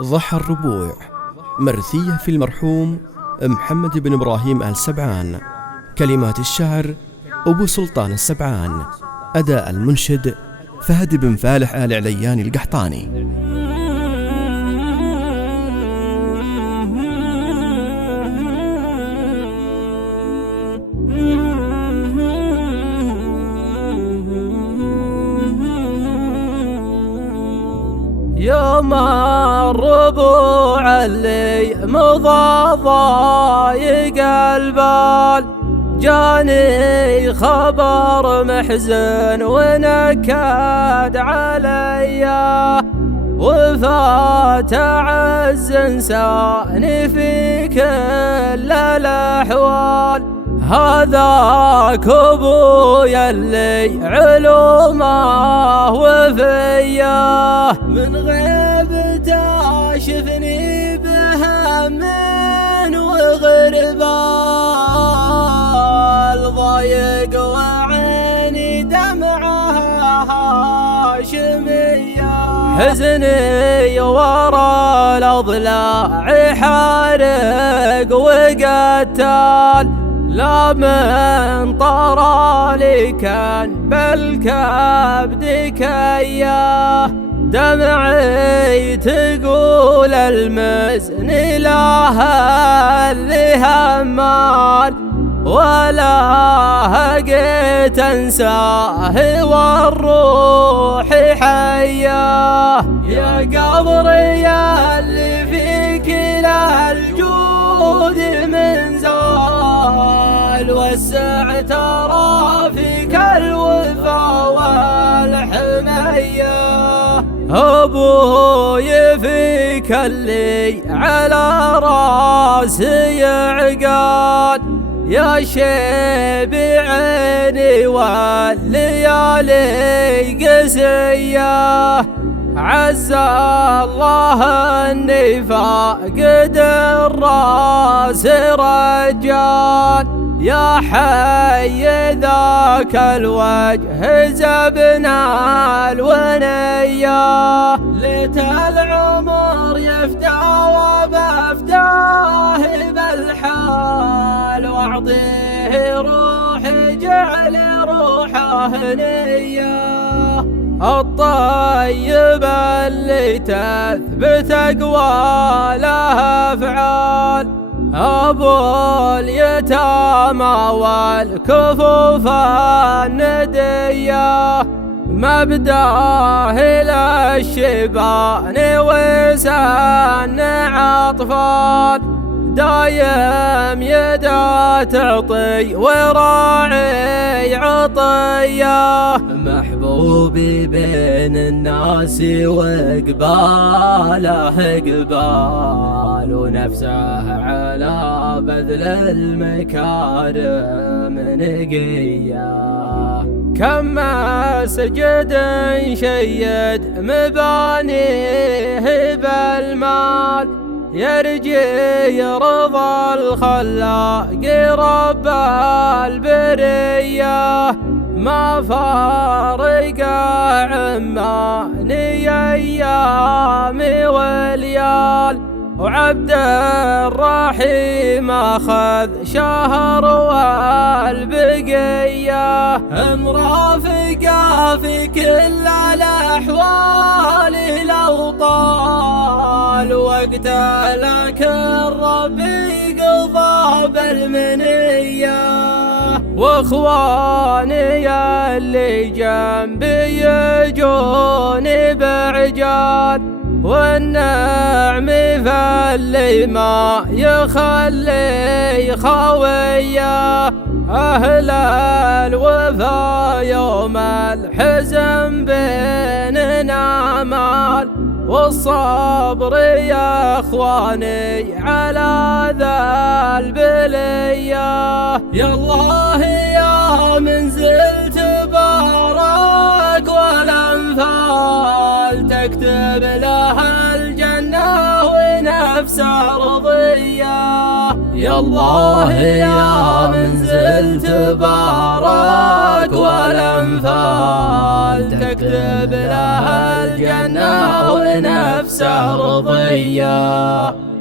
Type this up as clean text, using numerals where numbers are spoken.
ضحى الربوع، مرثية في المرحوم محمد بن إبراهيم آل سبعان. كلمات الشاعر أبو سلطان السبعان. أداء المنشد فهد بن فالح آل عليان القحطاني. يوم الربوع اللي مضى ضايق البال، جاني خبر محزن ونكد عليا، وفات عز انساني في كل الاحوال. هذاك ابويا اللي علومه وفياه، من غيبته شفني بهم وغربال، ضايق وعيني دمعها هاشمية، حزني ورا الاضلاع حارق وقتال، لا من طرالي كان بل كبدك اياه، دمعي تقول المزن لها اللي همال، ولا هقيت انساه والروح حياه. يا قبري يا اللي فيك لا الجود من زال، وسع ترى فيك الوفا والحنية، أبوي فيك اللي على راسي عقاد، يا شيب عيني والليالي قسية، عز الله اني فاقد الراس رجال، يا حي ذاك الوجه زبنا الونية، ليت العمر يفدى وبفداه بالحال، واعطيه روحي جعل روحه نية، الطيب اللي تثبت أقوى له أفعال، أبو اليتامى والكفوف الندية، مبداه للشبان وسن أطفال، دايم يدا تعطي وراعي عطية، محبوبي بين الناس وقباله قبال، ونفسه على بذل المكارم نقية، كم مسجد شيد مبانيه بالمال، يرجي رضا الخلاق رب البرية، ما فارق عماني ايامي وليال، وعبد الرحيم اخذ شهر والبقية، مرافقه في كل الاحوال لو طال وقته، لكن ربي قضى بالمنية، واخواني اللي جنبي يجوني بعجال، والنعم فاللي ما يخلي خويه، أهل الوفا يوم الحزن بيننا مال، والصبر يا اخواني على ذا البلية، يا الله يا منزل تبارك والانفال، تكتب لها الجنة ونفس رضية، يا الله يا منزل تبارك والأنفال تكتب له الجنة ونفسه رضية.